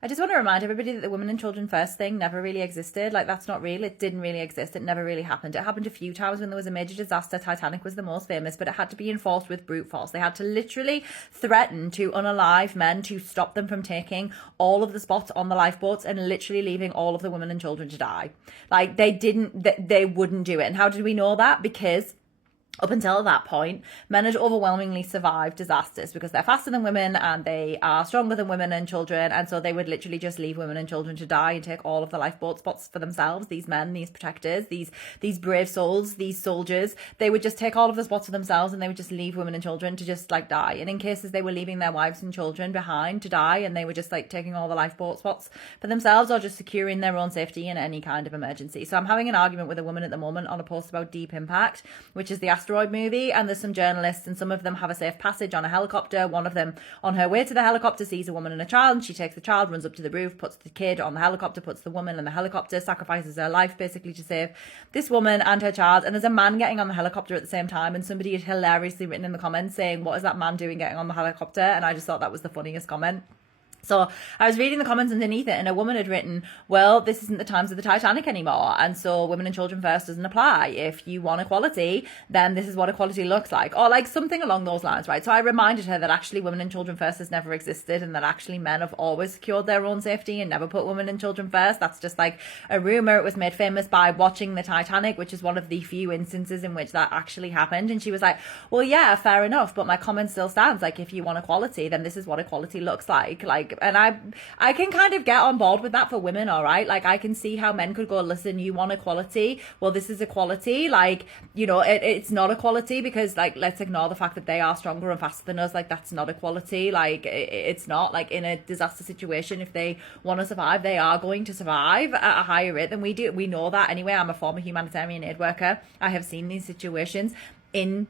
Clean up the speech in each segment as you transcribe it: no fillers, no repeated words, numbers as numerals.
I just want to remind everybody that the women and children first thing never really existed. Like, that's not real. It didn't really exist. It never really happened. It happened a few times when there was a major disaster. Titanic was the most famous, but it had to be enforced with brute force. They had to literally threaten to unalive men to stop them from taking all of the spots on the lifeboats and literally leaving all of the women and children to die. Like, they wouldn't do it. And how did we know that? Because up until that point, men had overwhelmingly survived disasters because they're faster than women and they are stronger than women and children. And so they would literally just leave women and children to die and take all of the lifeboat spots for themselves. These men, these protectors, these brave souls, these soldiers, they would just take all of the spots for themselves and they would just leave women and children to just like die. And in cases they were leaving their wives and children behind to die and they were just like taking all the lifeboat spots for themselves or just securing their own safety in any kind of emergency. So I'm having an argument with a woman at the moment on a post about Deep Impact, which is the asteroid movie, and there's some journalists and some of them have a safe passage on a helicopter. One of them on her way to the helicopter sees a woman and a child and she takes the child, runs up to the roof, puts the kid on the helicopter, puts the woman in the helicopter, sacrifices her life basically to save this woman and her child. And there's a man getting on the helicopter at the same time and somebody had hilariously written in the comments saying, what is that man doing getting on the helicopter? And I just thought that was the funniest comment. So I was reading the comments underneath it and a woman had written, well, this isn't the times of the Titanic anymore. And so women and children first doesn't apply. If you want equality, then this is what equality looks like. Or like something along those lines, right? So I reminded her that actually women and children first has never existed and that actually men have always secured their own safety and never put women and children first. That's just like a rumor. It was made famous by watching the Titanic, which is one of the few instances in which that actually happened. And she was like, well, yeah, fair enough. But my comment still stands. Like, if you want equality, then this is what equality looks like. And I can kind of get on board with that for women, all right? Like, I can see how men could go, listen, you want equality? Well, this is equality. Like, you know, it's not equality because, like, let's ignore the fact that they are stronger and faster than us. Like, that's not equality. Like, it's not. Like, in a disaster situation, if they want to survive, they are going to survive at a higher rate than we do. We know that anyway. I'm a former humanitarian aid worker. I have seen these situations in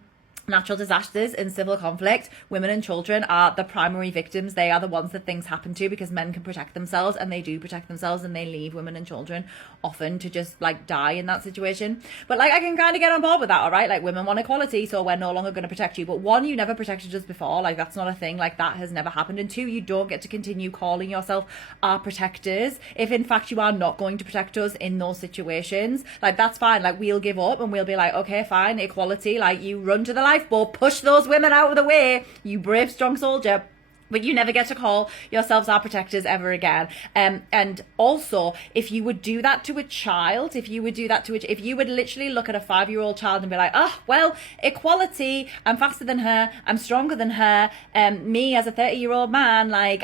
natural disasters and civil conflict. Women and children are the primary victims. They are the ones that things happen to because men can protect themselves and they do protect themselves and they leave women and children often to just like die in that situation. But like, I can kind of get on board with that, all right? Like, women want equality, so we're no longer going to protect you. But one, you never protected us before. Like, that's not a thing. Like, that has never happened. And two, you don't get to continue calling yourself our protectors if in fact you are not going to protect us in those situations. Like, that's fine. Like, we'll give up and we'll be like, okay, fine, equality. Like, you run to the lifeboat, push those women out of the way, you brave, strong soldier. But you never get to call yourselves our protectors ever again. And also, if you would do that to a child, if you would literally look at a 5-year-old child and be like, oh, well, equality, I'm faster than her, I'm stronger than her, me as a 30-year-old man, like,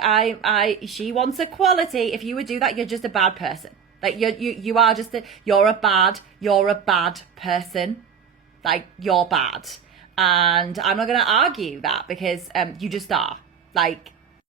she wants equality. If you would do that, you're just a bad person. Like, you're a bad person. Like, you're bad. And I'm not going to argue that because you just are. Like,